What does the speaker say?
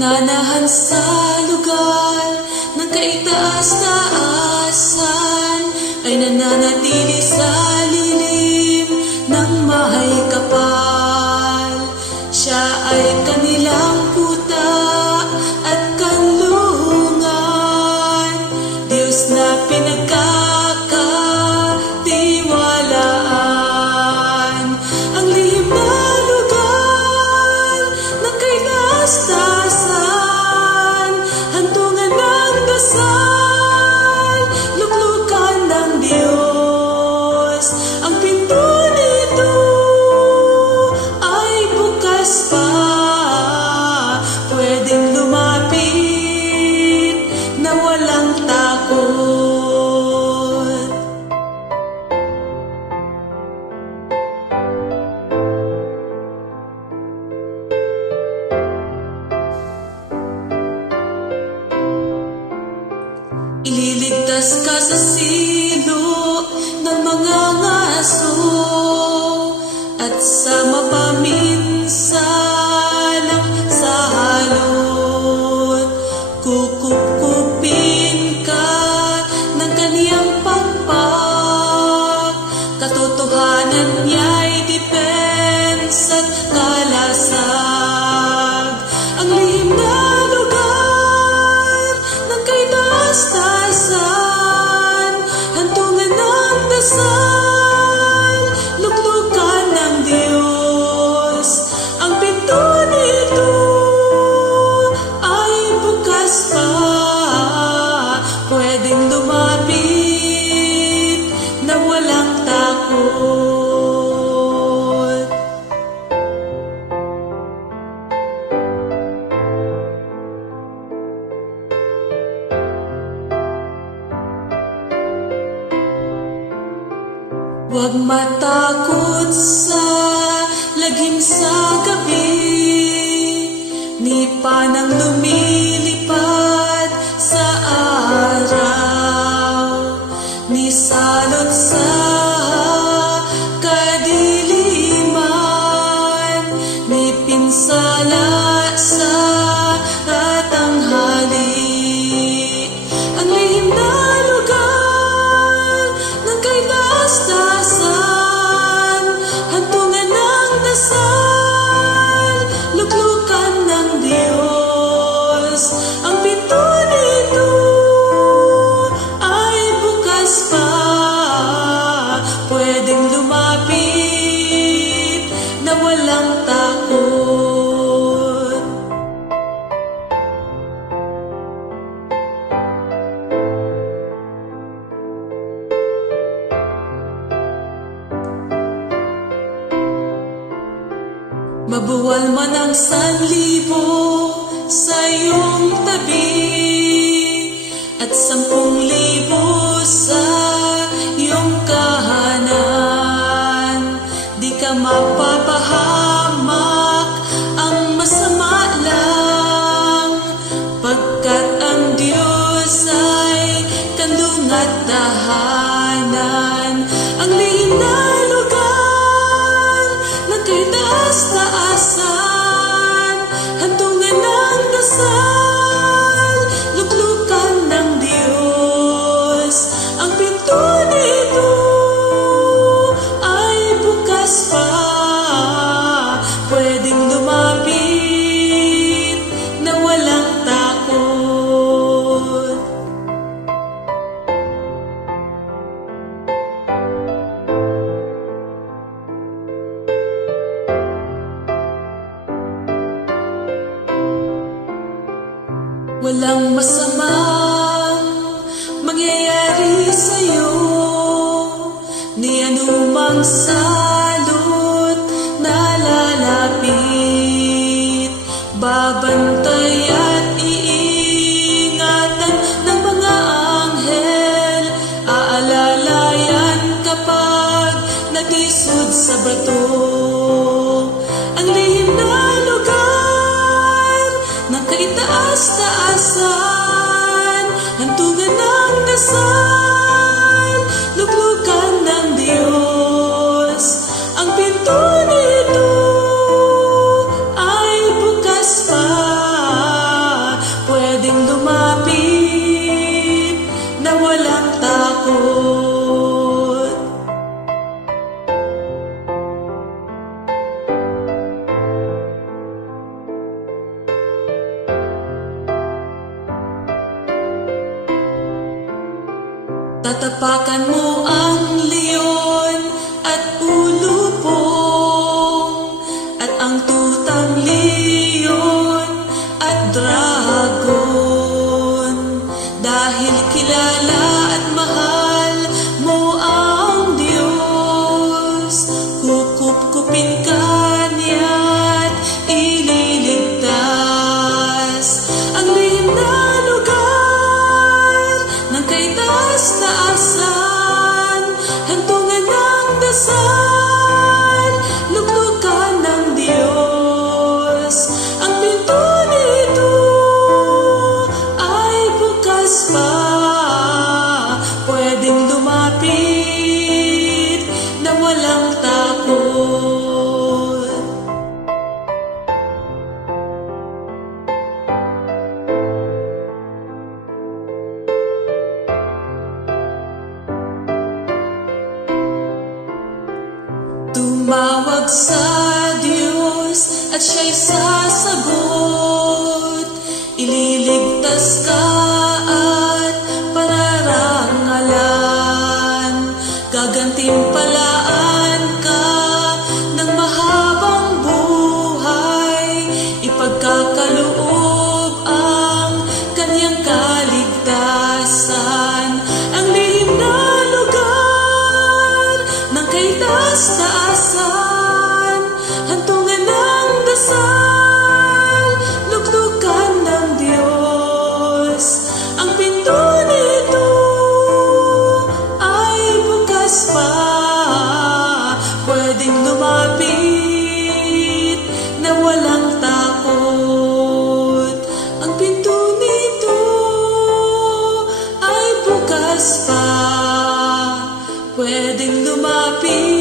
Nananahan sa lugar ng kaitaas-taasan, ay nananatili sa lilim ng mahay kapal. Siya ay kanilang puta at kanlungan, Diyos na pinagkakatiwalaan. Ang lihim na lugar ng kaitaas-taasan, hantungan ng dasal, luklukan ng Diyos. Ang pinto nito ay bukas pa, pwedeng lumapit na walang takot. Ililigtas ka sa silo ng mga ngaso at sa mapaminsalang sa halot. Kukupkupin ka ng kaniyang pakpak, katotohanan niya'y depensa't kalasag. Ang lihim na lugar ng kaitaas-taasan, hantungan ng dasal, luklukan ng Diyos. Ang pinto nito ay bukas pa, pwedeng lumapit na walang takot. Huwag matakot sa lagim sa gabi, ni panang lumilipad sa araw, ni salot sa kadiliman, ni pinsala sa tanghali. Ang lihim na lugar ng kaitaas-taasan, hantungan ng dasal, luklukan ng Diyos. Ang pinto nito ay bukas pa, pwedeng lumapit na walang takot. Mabuwal man ang sanlibo sa iyong tabi, at 10,000 sa iyong kahanan, di ka mapapahamak ang masama lang, pagkat ang Diyos ay kandung at tahanan. Ang lihim na lugar ng kaitaas-taasan, hantungan ng dasal, luklukan ng Diyos. Ang pinto nito ay bukas pa, pwedeng lumapit na walang takot. Walang masamang mangyayari sa'yo, ni anumang salot na lalapit. Babantay at iingatan ng mga anghel, aalalayan kapag nagisod sa bato. Ang lihim na lugar ng kaitaas-taasan, hantungan ng dasal, luklukan ng Diyos. Ang pinto nito ay bukas pa, Tatapakan mo ang leon at ulupong, at ang tutang leon at dragon. Dahil kilala at mahal mo ang Diyos, kukupkupin ka niya't ililigtas. Ang lihim na lugar ng kay taas-taasan, hantungan ng dasal, luklukan ng Diyos. Ang pinto nito ay bukas pa, pwedeng lumapit na walang takot. Tumawag sa Diyos at siya'y sasagot. Ililigtas ka at pararangalan. Gagantimpalaan ka ng mahabang buhay. Ipagkakaloob ang kanyang kaligtasan. Ang lihim na lugar ng kay taas-taasan, hantungan ng dasal, luklukan ng Diyos. Ang pinto nito ay bukas pa, pwedeng lumapit na walang takot. Ang pinto nito ay bukas pa, pwedeng lumapit